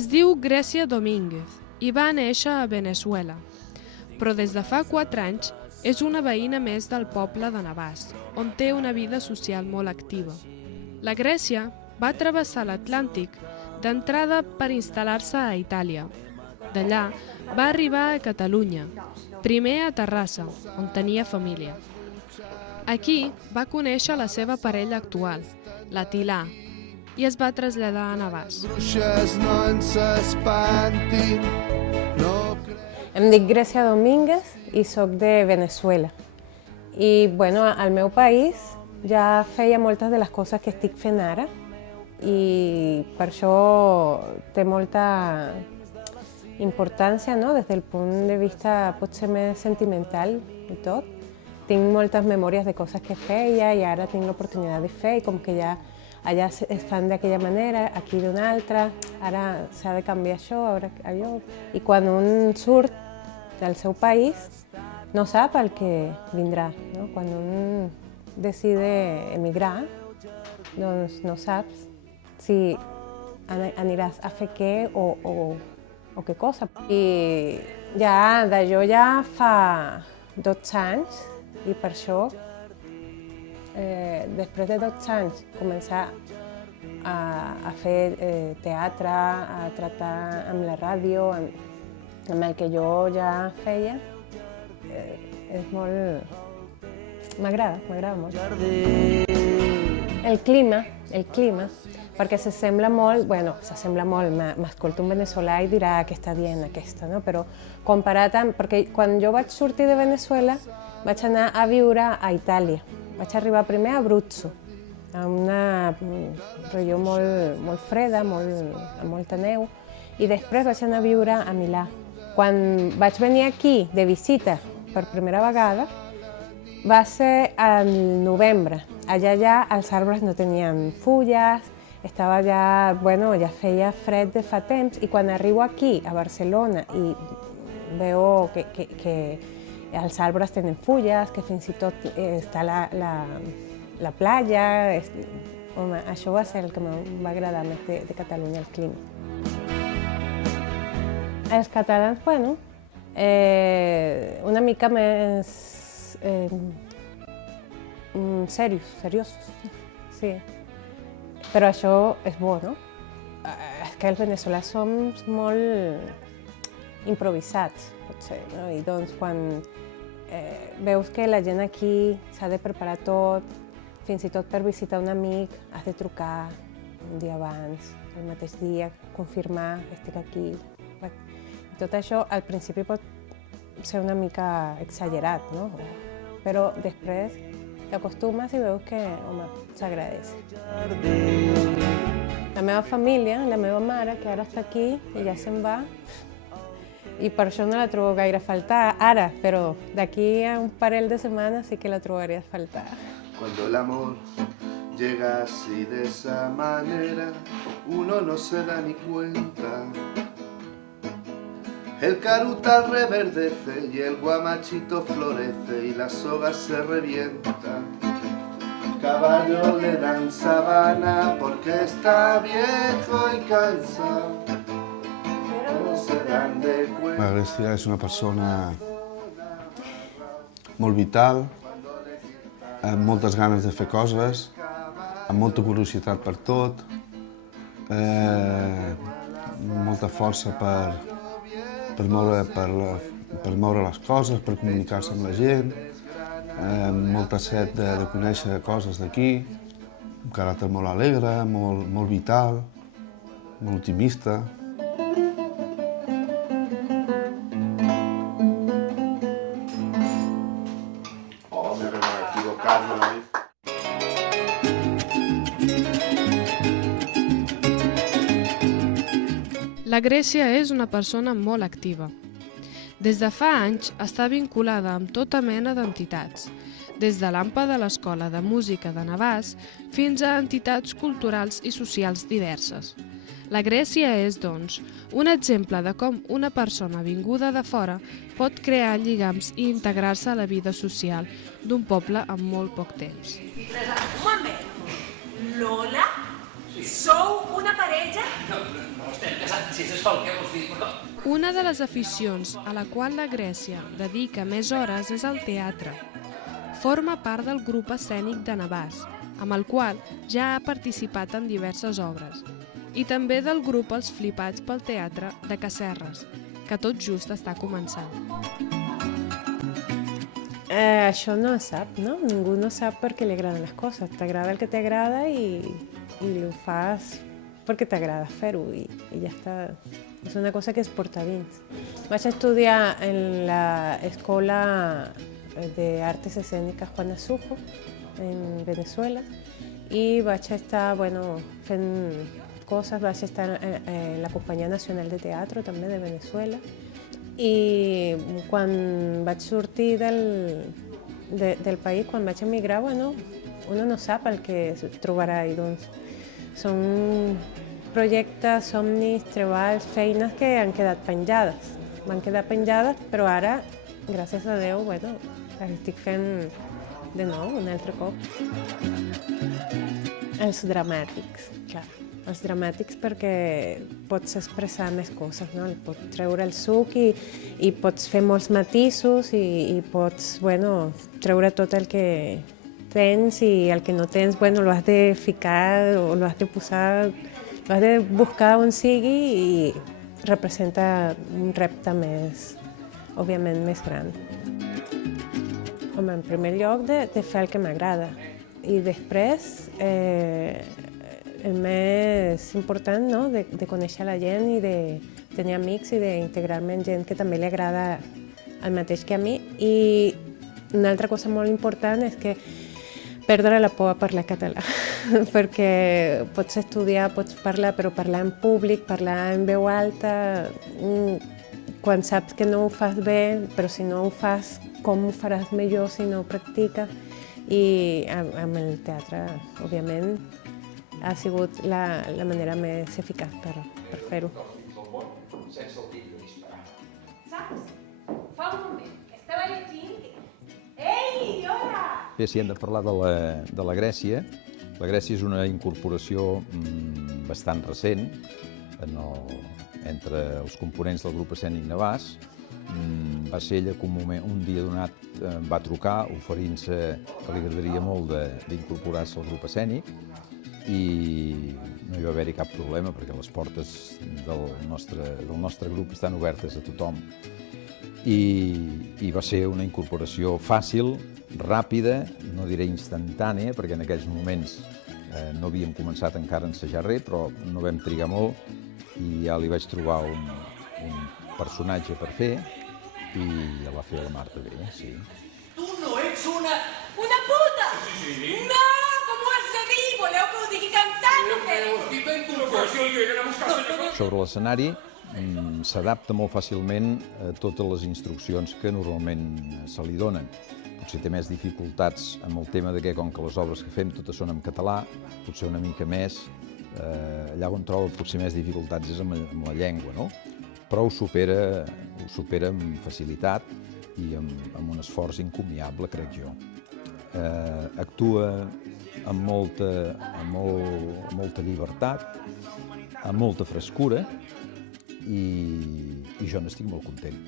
Es diu Grècia Domínguez i va néixer a Veneçuela, però des de fa 4 anys és una veïna més del poble de Navàs, on té una vida social molt activa. La Grècia va travessar l'Atlàntic d'entrada per instal·lar-se a Itàlia. D'allà va arribar a Catalunya, primer a Terrassa, on tenia família. Aquí va conèixer la seva parella actual, la Tilà, i es va traslladar a Navàs. Em dic Grècia Domínguez i soc de Veneçuela. I bueno, al meu país ja feia moltes de les coses que estic fent ara i per això té molta importància, no? Des del punt de vista potser més sentimental i tot. Tinc moltes memòries de coses que feia i ara tinc l'oportunitat de fer i com que ja allà es fan d'aquella manera, aquí d'una altra, ara s'ha de canviar això, ara allò. I quan un surt del seu país no sap el que vindrà, no? Quan un decide emigrar, doncs no saps si aniràs a fer què o què cosa. I ja d'allò ja fa 12 anys i per això després de 12 anys començar a fer teatre, a tractar amb la ràdio, amb el que jo ja feia, és molt... m'agrada molt. El clima, perquè s'assembla molt, m'escolta un veneçolà i dirà que està dient aquesta, no? Però comparat amb... perquè quan jo vaig sortir de Veneçuela vaig anar a viure a Itàlia. Vaig arribar primer a Abruzzo, a una regió molt freda, amb molta neu, i després vaig anar a viure a Milà. Quan vaig venir aquí de visita per primera vegada va ser al novembre. Allà ja els arbres no tenien fulles, estava ja feia fred de fa temps, i quan arribo aquí, a Barcelona, i veu que els arbres tenen fulles, que fins i tot està la platja. Home, això va ser el que em va agradar més de Catalunya, el clima. Els catalans, una mica més seriosos, sí. Però això és bo, no? És que els veneçolans som molt improvisats, potser, no? I doncs quan veus que la gent aquí s'ha de preparar tot, fins i tot per visitar un amic has de trucar un dia abans, el mateix dia, confirmar que estic aquí. Tot això al principi pot ser una mica exagerat, no? Però després t'acostumes i veus que, home, s'agradece. La meva família, la meva mare, que ara està aquí i ja se'n va, i per això no la trobo gaire a faltar ara, però d'aquí a un parell de setmanes sí que la trobaré a faltar. Cuando el amor llega así de esa manera, uno no se da ni cuenta. El carutal reverdece y el guamachito florece y la soga se revienta. Caballo le dan sabana porque está viejo y cansado. La Grècia és una persona molt vital, amb moltes ganes de fer coses, amb molta curiositat per tot, molta força per moure les coses, per comunicar-se amb la gent, molta set de conèixer coses d'aquí, un caràcter molt alegre, molt vital, molt optimista. La Grècia és una persona molt activa. Des de fa anys està vinculada amb tota mena d'entitats, des de l'AMPA de l'Escola de Música de Navàs fins a entitats culturals i socials diverses. La Grècia és, doncs, un exemple de com una persona vinguda de fora pot crear lligams i integrar-se a la vida social d'un poble en molt poc temps. Un moment, Lola? Sou una parella? No estem casats, Una de les aficions a la qual la Grècia dedica més hores és el teatre. Forma part del grup escènic de Navàs, amb el qual ja ha participat en diverses obres, i també del grup Els Flipats pel Teatre de Casserres, que tot just està començant. Això no es sap, no? Ningú no sap per què li agraden les coses. T'agrada el que t'agrada i ho fas perquè t'agrada fer-ho i ja està. És una cosa que es porta dins. Vaig estudiar en l'Escola d'Artes Escèniques Juan Asujo, en Venezuela, i vaig estar fent coses, vaig estar en la Companyia Nacional de Teatre també de Venezuela. I quan vaig sortir del país, quan vaig emigrar, uno no sap el que trobarà i doncs són projectes, somnis, treballs, feines que han quedat penjades. Van quedar penjades, però ara, gràcies a Déu, les estic fent de nou, un altre cop. Els dramàtics, clar. Els dramàtics perquè pots expressar més coses, no? Pots treure el suc i pots fer molts matisos i pots treure tot el que tens i el que no tens lo has de ficar o lo has de posar, lo has de buscar on sigui i representa un repte més, òbviament, més gran. Home, en primer lloc, de fer el que m'agrada i després el més important, no? De conèixer la gent i de tenir amics i d'integrar-me en gent que també li agrada el mateix que a mi. I una altra cosa molt important és que perdre la por a parlar català, perquè pots estudiar, pots parlar, però parlar en públic, parlar en veu alta, quan saps que no ho fas bé, però si no ho fas, com ho faràs millor si no ho practiques? I amb el teatre, òbviament, ha sigut la manera més eficaç per fer-ho. Saps? Fa un moment, estava llegint... Ei, hola! Bé, si hem de parlar de la Grècia, la Grècia és una incorporació bastant recent entre els components del grup escènic Navàs. Va ser ella que un dia donat va trucar oferint-se que li agradaria molt d'incorporar-se al grup escènic i no hi va haver-hi cap problema perquè les portes del nostre grup estan obertes a tothom i va ser una incorporació fàcil, ràpida, no diré instantània perquè en aquells moments no havíem començat encara a ensejar res, però no vam trigar molt i ja li vaig trobar un personatge per fer i ja va fer la Marta bé, sí. Tu no ets una puta! Sí. No, com ho has de dir? Voleu que ho digui cantant o què? Sobre l'escenari s'adapta molt fàcilment a totes les instruccions que normalment se li donen. Potser té més dificultats amb el tema de que, com que les obres que fem totes són en català, potser una mica més, allà on troba potser més dificultats és amb la llengua, no? Però ho supera amb facilitat i amb un esforç encomiable, crec jo. Actua amb molta llibertat, amb molta frescura i jo n'estic molt content.